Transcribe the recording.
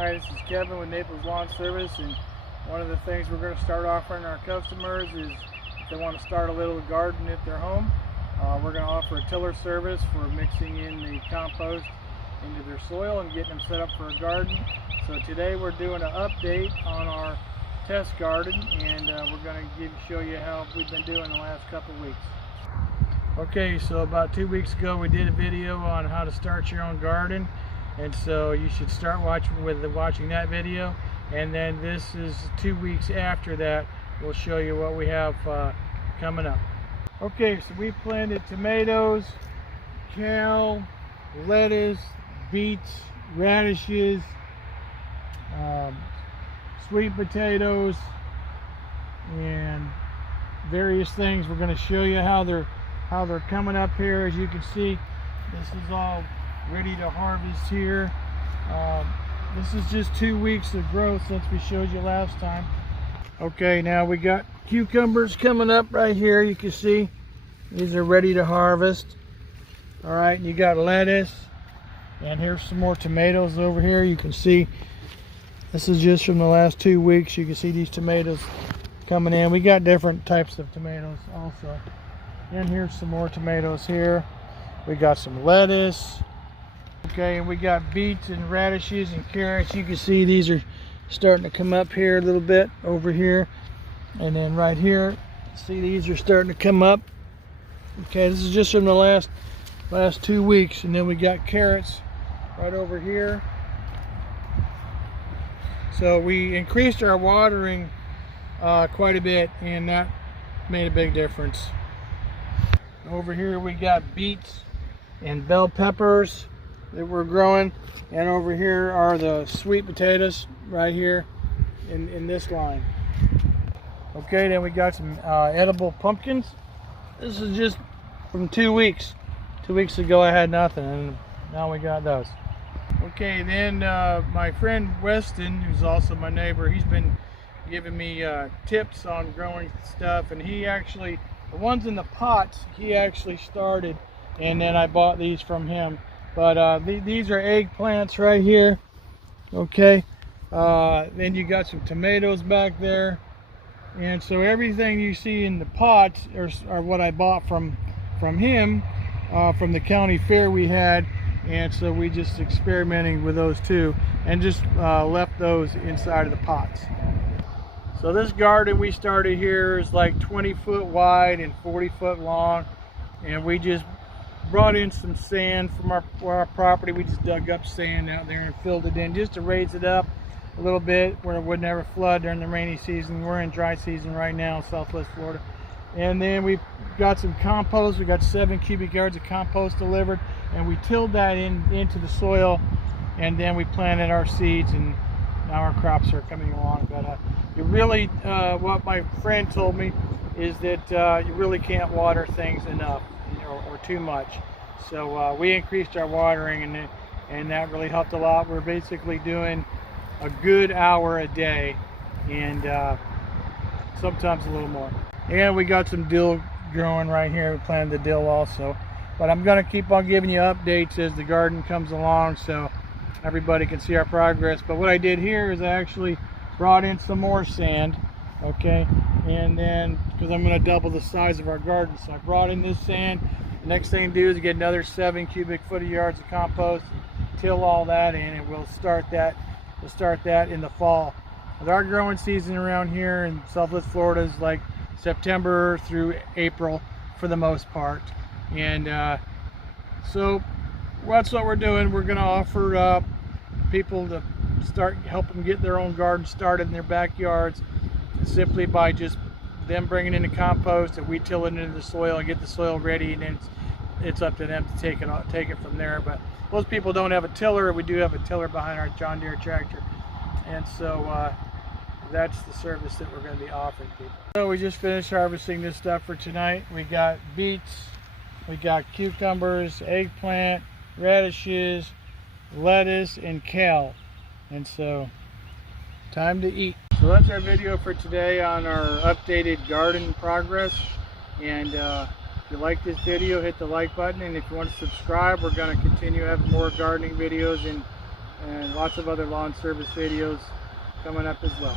Hi, this is Kevin with Naples Lawn Service, and one of the things we're going to start offering our customers is if they want to start a little garden at their home, we're going to offer a tiller service for mixing in the compost into their soil and getting them set up for a garden. So today we're doing an update on our test garden, and we're going to show you how we've been doing the last couple of weeks. Okay, so about 2 weeks ago we did a video on how to start your own garden, and so you should start watching that video, and then this is 2 weeks after that. We'll show you what we have coming up. Okay, so we planted tomatoes, kale, lettuce, beets, radishes, sweet potatoes, and various things. We're going to show you how they're coming up here. As you can see, this is all ready to harvest here. This is just 2 weeks of growth since we showed you last time. Okay, now we got cucumbers coming up right here. You can see these are ready to harvest. All right, and you got lettuce, and here's some more tomatoes over here. You can see this is just from the last 2 weeks. You can see these tomatoes coming in. We got different types of tomatoes also. And here's some more tomatoes here. We got some lettuce. Okay, and we got beets and radishes and carrots. You can see these are starting to come up here a little bit over here. And then right here, see, these are starting to come up. Okay, this is just from the last 2 weeks. And then we got carrots right over here. So we increased our watering quite a bit, and that made a big difference. Over here we got beets and bell peppers that we're growing, and over here are the sweet potatoes right here in this line. Okay, then we got some edible pumpkins. This is just from 2 weeks. 2 weeks ago I had nothing, and now we got those. Okay, then my friend Weston, who's also my neighbor, he's been giving me tips on growing stuff, and he actually, the ones in the pots, he actually started, and then I bought these from him. But these are eggplants right here. Okay, then you got some tomatoes back there, and so everything you see in the pots are what I bought from him, from the county fair we had. And so we just experimenting with those too, and just left those inside of the pots. So this garden we started here is like 20 foot wide and 40 foot long, and we just brought in some sand from our property. We just dug up sand out there and filled it in just to raise it up a little bit where it would never flood during the rainy season. We're in dry season right now in Southwest Florida. And then we got some compost. We got 7 cubic yards of compost delivered, and we tilled that into the soil, and then we planted our seeds, and now our crops are coming along. But you really, what my friend told me is that you really can't water things enough, or too much. So we increased our watering, and that really helped a lot. We're basically doing a good hour a day, and sometimes a little more. And we got some dill growing right here. We planted the dill also. But I'm going to keep on giving you updates as the garden comes along, so everybody can see our progress. But what I did here is I actually brought in some more sand, okay? And then, because I'm going to double the size of our garden, so I brought in this sand. The next thing to do is get another 7 cubic foot yards of compost, till all that in, and we'll start that in the fall. But our growing season around here in Southwest Florida is like September through April for the most part. And so that's what we're doing. We're going to offer people to help them get their own garden started in their backyards, simply by just them bringing in the compost, and we till it into the soil and get the soil ready, and then it's up to them to take it from there. But most people don't have a tiller. We do have a tiller behind our John Deere tractor, and so that's the service that we're going to be offering people. So we just finished harvesting this stuff for tonight. We got beets, we got cucumbers, eggplant, radishes, lettuce, and kale. And so, time to eat. So that's our video for today on our updated garden progress. And if you like this video, hit the like button. And if you want to subscribe, we're going to continue having more gardening videos and lots of other lawn service videos coming up as well.